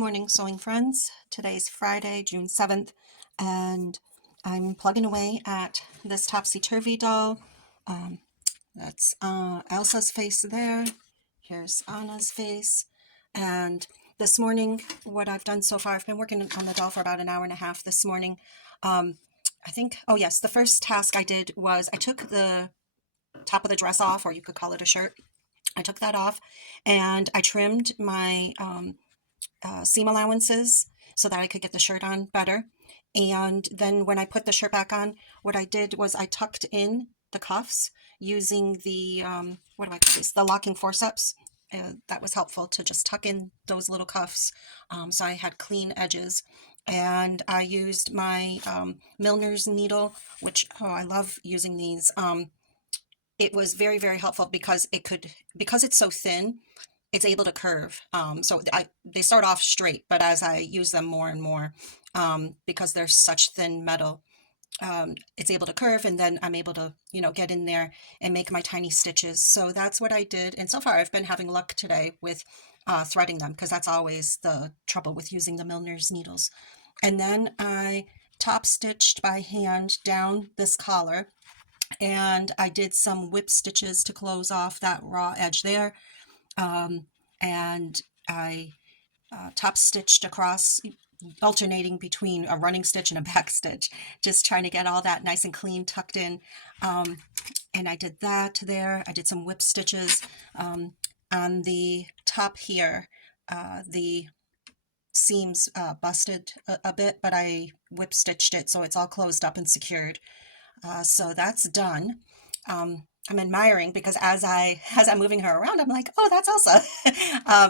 Morning, sewing friends. Today's Friday, June 7th, and I'm plugging away at this Topsy Turvy doll. That's Elsa's face there. Here's Anna's face. And this morning, what I've done so far, I've been working on the doll for about an hour and a half this morning. I think, oh yes, the first task I did was I took the top of the dress off, or you could call it a shirt. I took that off and I trimmed my seam allowances so that I could get the shirt on better. And then when I put the shirt back on, what I did was I tucked in the cuffs using the, what do I call these? The locking forceps. That was helpful to just tuck in those little cuffs. So I had clean edges. And I used my Milner's needle, which, oh, I love using these. It was very, very helpful because because it's so thin, it's able to curve. They start off straight, but as I use them more and more, because they're such thin metal, it's able to curve, and then I'm able to, get in there and make my tiny stitches. So that's what I did. And so far I've been having luck today with threading them, because that's always the trouble with using the Milner's needles. And then I top stitched by hand down this collar, and I did some whip stitches to close off that raw edge there. And I top stitched across, alternating between a running stitch and a back stitch, just trying to get all that nice and clean tucked in. And I did that there. I did some whip stitches on the top here. The seams busted a bit, but I whip stitched it so it's all closed up and secured. So that's done. I'm admiring, because as I'm moving her around, I'm like, oh, that's Elsa,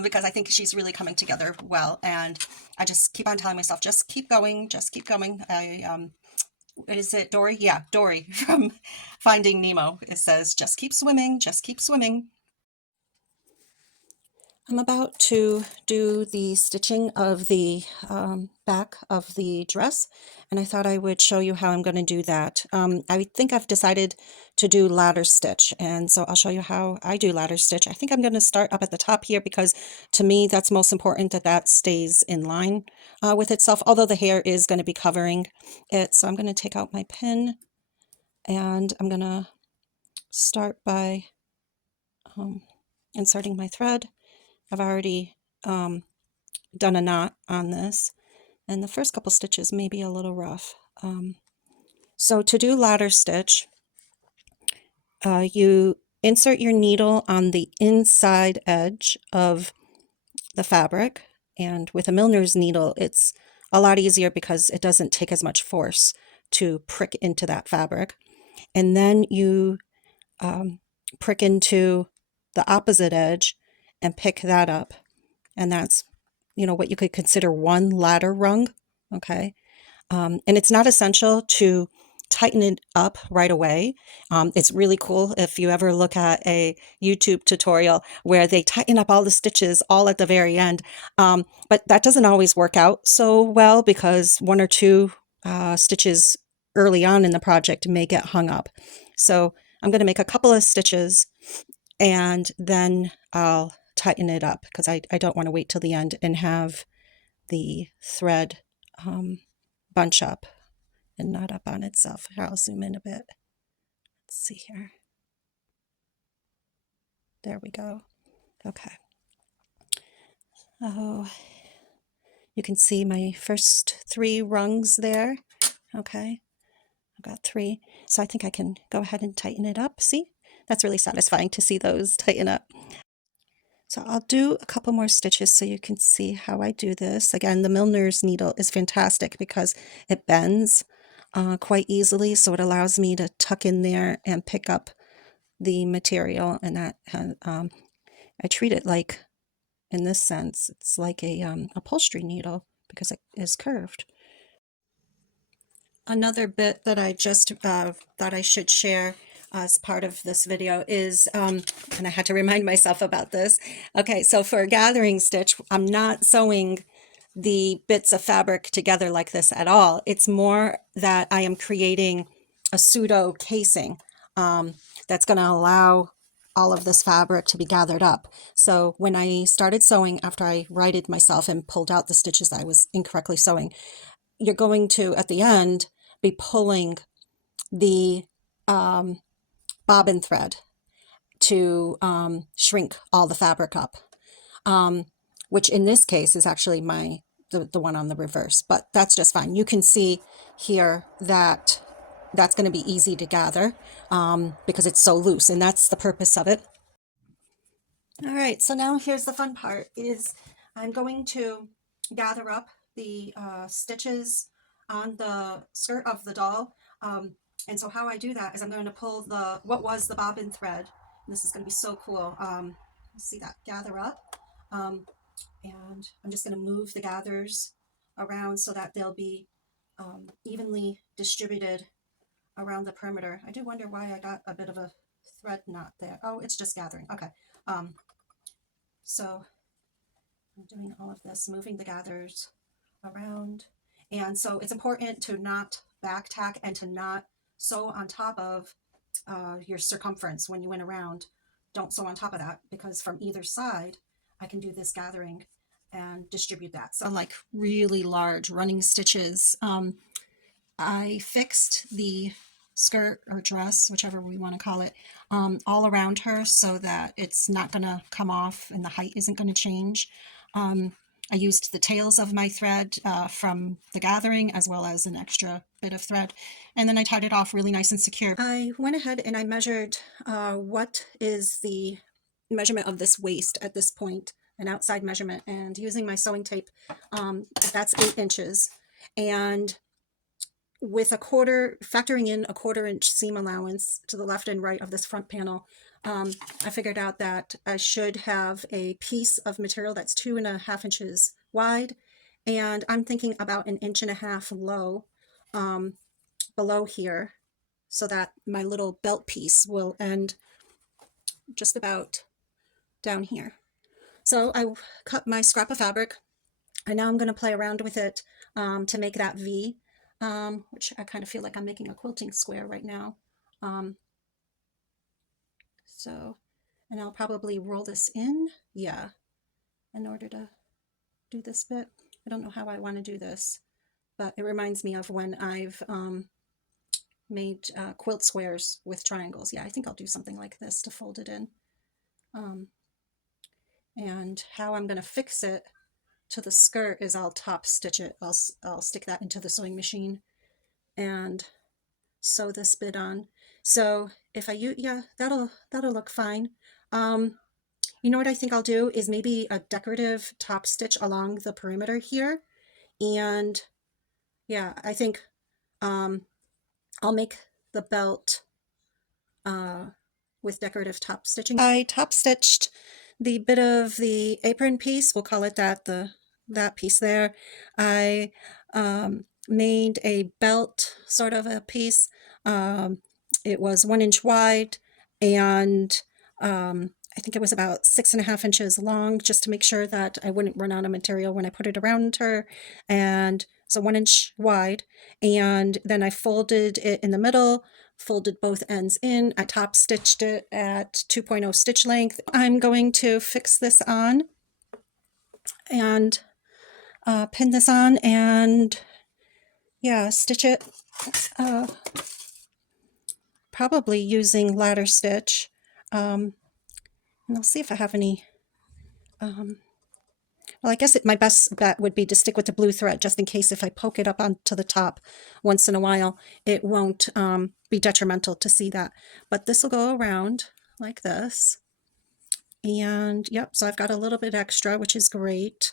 because I think she's really coming together well. And I just keep on telling myself, just keep going, just keep going. Is it Dory? Yeah, Dory from Finding Nemo. It says, just keep swimming, just keep swimming. I'm about to do the stitching of the back of the dress, and I thought I would show you how I'm going to do that. I think I've decided to do ladder stitch, and so I'll show you how I do ladder stitch. I think I'm going to start up at the top here, because to me that's most important, that that stays in line with itself, although the hair is going to be covering it. So I'm going to take out my pin, and I'm going to start by inserting my thread. I've already done a knot on this, and the first couple stitches may be a little rough. So to do ladder stitch, you insert your needle on the inside edge of the fabric, and with a Milner's needle it's a lot easier because it doesn't take as much force to prick into that fabric. And then you prick into the opposite edge and pick that up, and that's what you could consider one ladder rung. Okay. And it's not essential to tighten it up right away. It's really cool if you ever look at a YouTube tutorial where they tighten up all the stitches all at the very end, but that doesn't always work out so well, because one or two stitches early on in the project may get hung up. So I'm going to make a couple of stitches, and then I'll tighten it up, because I don't want to wait till the end and have the thread bunch up and knot up on itself. Here, I'll zoom in a bit. Let's see here. There we go. Okay. Oh, you can see my first 3 rungs there. Okay, I've got 3. So I think I can go ahead and tighten it up. See? That's really satisfying to see those tighten up. So I'll do a couple more stitches so you can see how I do this. Again, the Milner's needle is fantastic because it bends quite easily, so it allows me to tuck in there and pick up the material. And that I treat it like, in this sense, it's like a upholstery needle, because it is curved. Another bit that I just thought I should share as part of this video is, and I had to remind myself about this. Okay, so for a gathering stitch, I'm not sewing the bits of fabric together like this at all. It's more that I am creating a pseudo casing that's going to allow all of this fabric to be gathered up. So when I started sewing, after I righted myself and pulled out the stitches I was incorrectly sewing, you're going to, at the end, be pulling the bobbin thread to shrink all the fabric up, which in this case is actually the one on the reverse, but that's just fine. You can see here that that's going to be easy to gather because it's so loose, and that's the purpose of it. All right, so now here's the fun part, is I'm going to gather up the stitches on the skirt of the doll. And so how I do that is I'm going to pull what was the bobbin thread. And this is going to be so cool. See that gather up. And I'm just going to move the gathers around so that they'll be evenly distributed around the perimeter. I do wonder why I got a bit of a thread knot there. Oh, it's just gathering. Okay. So I'm doing all of this, moving the gathers around. And so it's important to not back tack and to not sew on top of your circumference when you went around. Don't sew on top of that, because from either side I can do this gathering and distribute that. So like really large running stitches. I fixed the skirt or dress, whichever we want to call it, all around her so that it's not going to come off and the height isn't going to change. I used the tails of my thread from the gathering, as well as an extra bit of thread, and then I tied it off really nice and secure. I went ahead and I measured what is the measurement of this waist at this point, an outside measurement, and using my sewing tape, that's 8 inches. And with factoring in a 1/4 inch seam allowance to the left and right of this front panel, I figured out that I should have a piece of material that's 2.5 inches wide, and I'm thinking about 1.5 inches low, below here, so that my little belt piece will end just about down here. So I cut my scrap of fabric, and now I'm going to play around with it to make that V, which I kind of feel like I'm making a quilting square right now. And I'll probably roll this in, in order to do this bit. I don't know how I want to do this, but it reminds me of when I've made quilt squares with triangles. Yeah, I think I'll do something like this to fold it in. And how I'm going to fix it to the skirt is I'll top stitch it. I'll stick that into the sewing machine and sew this bit on. So if I use, that'll look fine. You know what I think I'll do is maybe a decorative top stitch along the perimeter here. And yeah, I think I'll make the belt with decorative top stitching. I top stitched the bit of the apron piece, we'll call it that, that piece there. I made a belt, sort of a piece. It was 1 inch wide, and I think it was about 6.5 inches long, just to make sure that I wouldn't run out of material when I put it around her. And so 1 inch wide, and then I folded it in the middle, folded both ends in. I top stitched it at 2.0 stitch length. I'm going to fix this on and pin this on and stitch it, probably using ladder stitch. And I'll see if I have any, well, I guess my best bet would be to stick with the blue thread, just in case if I poke it up onto the top once in a while, it won't be detrimental to see that. But this will go around like this. And yep, so I've got a little bit extra, which is great.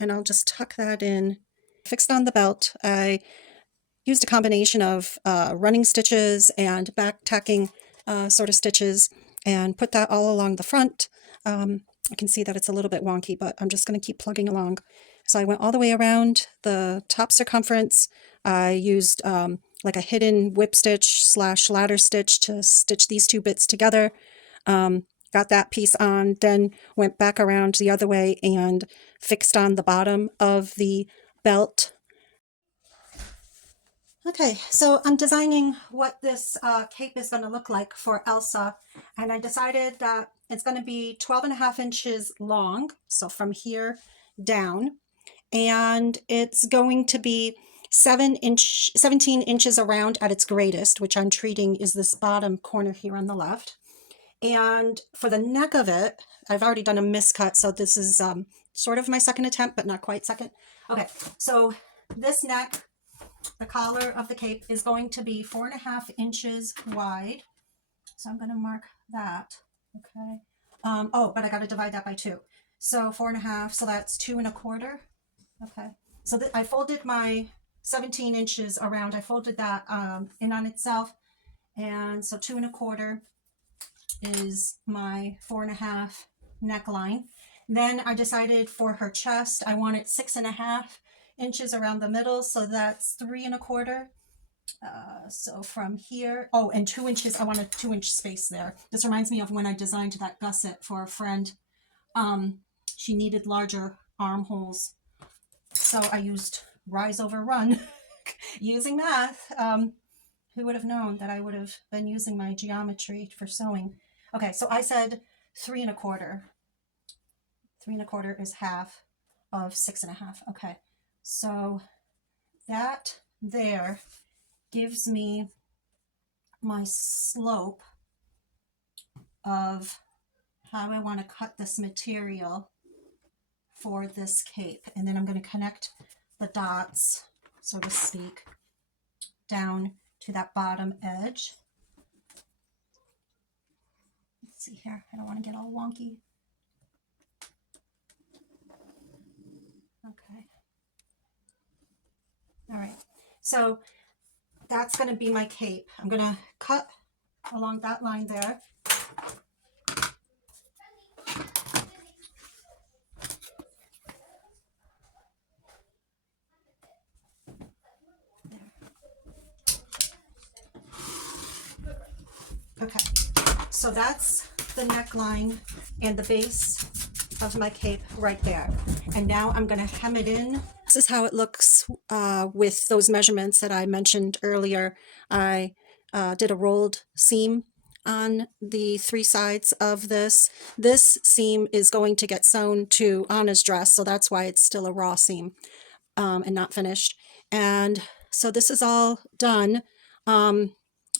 And I'll just tuck that in. Fixed on the belt, I used a combination of running stitches and back tacking sort of stitches, and put that all along the front. I can see that it's a little bit wonky, but I'm just going to keep plugging along. So I went all the way around the top circumference. I used like a hidden whip stitch / ladder stitch to stitch these two bits together. Got that piece on, then went back around the other way and fixed on the bottom of the belt. Okay, so I'm designing what this cape is going to look like for Elsa, and I decided that it's going to be 12.5 inches long, so from here down, and it's going to be 17 inches around at its greatest, which I'm treating is this bottom corner here on the left. And for the neck of it, I've already done a miscut, so this is sort of my second attempt, but not quite second. Okay, so this neck, the collar of the cape, is going to be 4.5 inches wide. So I'm going to mark that. Okay. Oh, but I got to divide that by 2. So 4.5, so that's 2.25. Okay. So I folded my 17 inches around. I folded that in on itself. And so 2.25 is my 4.5 neckline. Then I decided for her chest, I wanted 6.5 inches around the middle, so that's 3.25. So from here, oh, and 2 inches, I want a 2-inch space there. This reminds me of when I designed that gusset for a friend. She needed larger armholes, so I used rise over run using math. Who would have known that I would have been using my geometry for sewing? Okay, so I said 3.25. 3.25 is half of 6.5. Okay, so that there gives me my slope of how I want to cut this material for this cape. And then I'm going to connect the dots, so to speak, down to that bottom edge. Let's see here. I don't want to get all wonky. Okay. All right. So that's going to be my cape. I'm going to cut along that line there. Okay, so that's the neckline and the base of my cape right there. And now I'm going to hem it in. This is how it looks with those measurements that I mentioned earlier. I did a rolled seam on the 3 sides of this. This seam is going to get sewn to Anna's dress, so that's why it's still a raw seam and not finished. And so this is all done.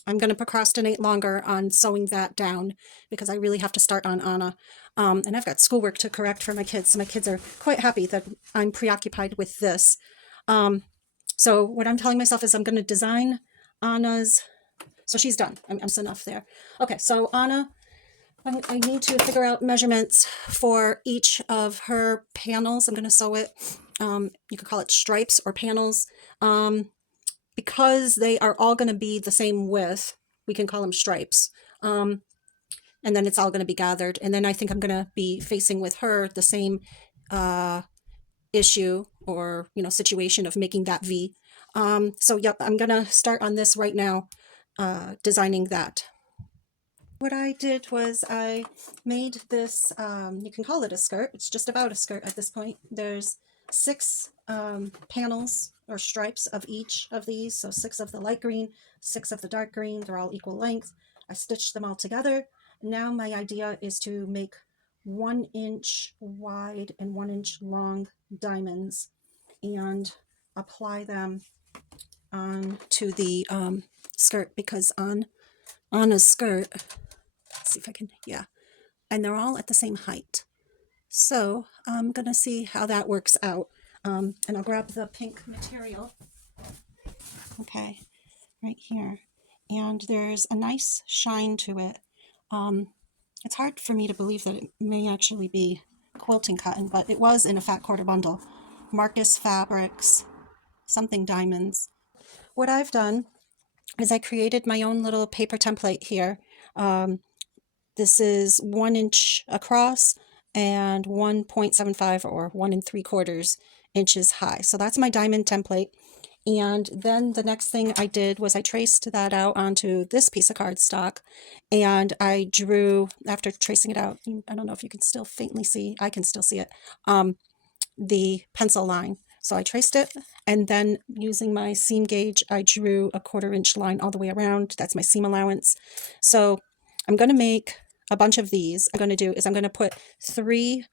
I'm going to procrastinate longer on sewing that down because I really have to start on Anna. And I've got schoolwork to correct for my kids, so my kids are quite happy that I'm preoccupied with this. So what I'm telling myself is I'm going to design Anna's, so she's done. I'm enough there. Okay, so Anna, I need to figure out measurements for each of her panels. I'm going to sew it. You could call it stripes or panels. Because they are all going to be the same width, we can call them stripes. And then it's all going to be gathered. And then I think I'm going to be facing with her the same issue or, situation of making that V. So yep, I'm going to start on this right now, designing that. What I did was I made this, you can call it a skirt. It's just about a skirt at this point. There's 6 panels or stripes of each of these. So 6 of the light green, 6 of the dark green. They're all equal length. I stitched them all together. Now my idea is to make 1 inch wide and 1 inch long diamonds and apply them to the skirt, because on a skirt, let's see if I can, yeah, and they're all at the same height. So I'm going to see how that works out. And I'll grab the pink material. Okay, right here. And there's a nice shine to it. It's hard for me to believe that it may actually be quilting cotton, but it was in a fat quarter bundle. Marcus Fabrics, something diamonds. What I've done is I created my own little paper template here. This is 1 inch across and 1.75 or 1 3/4 inches high. So that's my diamond template. And then the next thing I did was I traced that out onto this piece of cardstock, and I drew, after tracing it out, I don't know if you can still faintly see, I can still see it, the pencil line So I traced it, and then using my seam gauge, I drew a 1/4 inch line all the way around. That's my seam allowance. So I'm going to make a bunch of these. I'm going to do is I'm going to put 3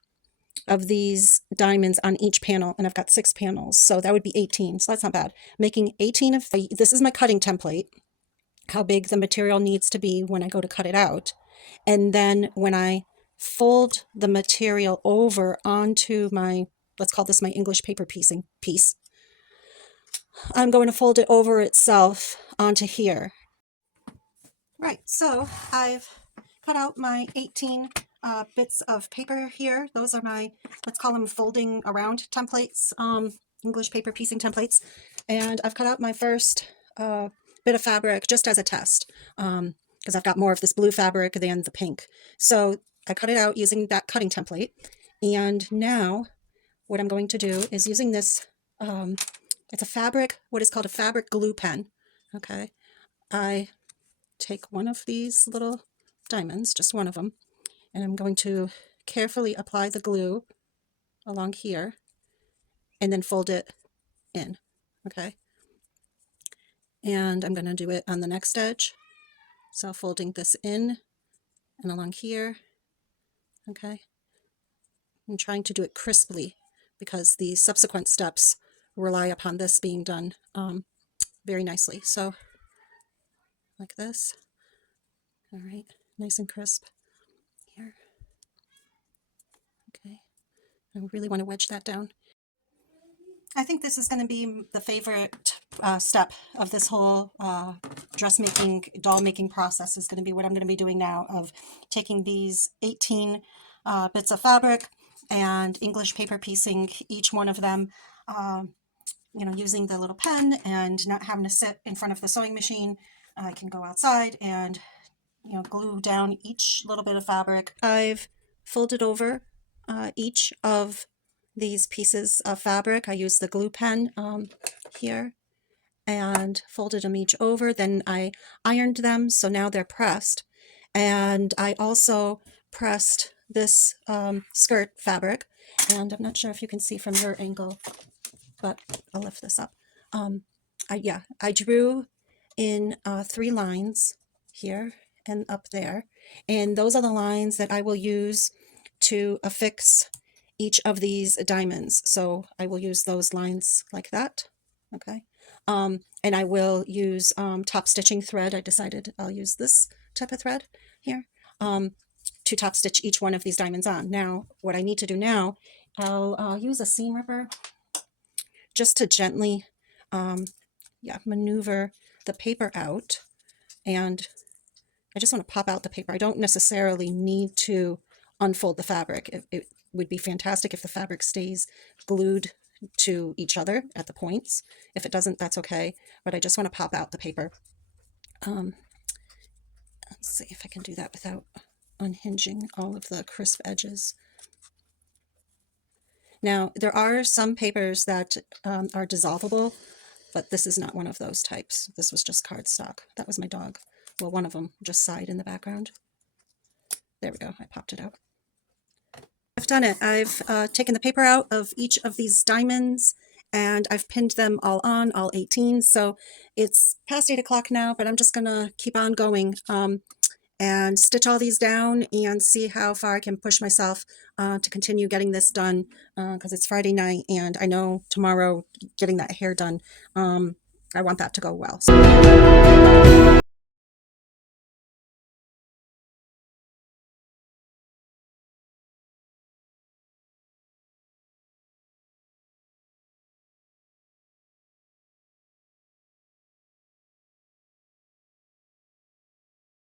of these diamonds on each panel, and I've got 6 panels, so that would be 18. So that's not bad. Making 18 of this is my cutting template, how big the material needs to be when I go to cut it out. And then when I fold the material over onto my, let's call this my English paper piecing piece, I'm going to fold it over itself onto here. Right, so I've cut out my 18 bits of paper here. Those are my, let's call them folding around templates, English paper piecing templates. And I've cut out my first bit of fabric just as a test, because I've got more of this blue fabric than the pink. So I cut it out using that cutting template. And now what I'm going to do is using this, it's a fabric, what is called a fabric glue pen. Okay, I take one of these little diamonds, just one of them, and I'm going to carefully apply the glue along here and then fold it in. Okay, and I'm going to do it on the next edge, so folding this in and along here. Okay, I'm trying to do it crisply because the subsequent steps rely upon this being done very nicely. So like this. All right, nice and crisp here. Okay, I really want to wedge that down. I think this is going to be the favorite step of this whole dressmaking, doll making process, is going to be what I'm going to be doing now, of taking these 18 bits of fabric and English paper piecing each one of them, you know, using the little pen and not having to sit in front of the sewing machine. I can go outside and, you know, glue down each little bit of fabric. I've folded over each of these pieces of fabric. I used the glue pen here and folded them each over. Then I ironed them, so now they're pressed. And I also pressed this skirt fabric, and I'm not sure if you can see from your angle, but I'll lift this up. I drew in 3 lines here and up there, and those are the lines that I will use to affix each of these diamonds. So I will use those lines like that. Okay, and I will use top stitching thread. I decided I'll use this type of thread here to top stitch each one of these diamonds on. Now what I need to do now, I'll use a seam ripper just to gently maneuver the paper out, and I just want to pop out the paper. I don't necessarily need to unfold the fabric. It would be fantastic if the fabric stays glued to each other at the points. If it doesn't, that's okay, but I just want to pop out the paper. Let's see if I can do that without unhinging all of the crisp edges. Now, there are some papers that are dissolvable, but this is not one of those types. This was just cardstock. That was my dog. Well, one of them just sighed in the background. There we go. I popped it out. I've done it. I've taken the paper out of each of these diamonds, and I've pinned them all on, all 18. So it's past 8 o'clock now, but I'm just going to keep on going and stitch all these down and see how far I can push myself to continue getting this done, because it's Friday night, and I know tomorrow getting that hair done, I want that to go well. So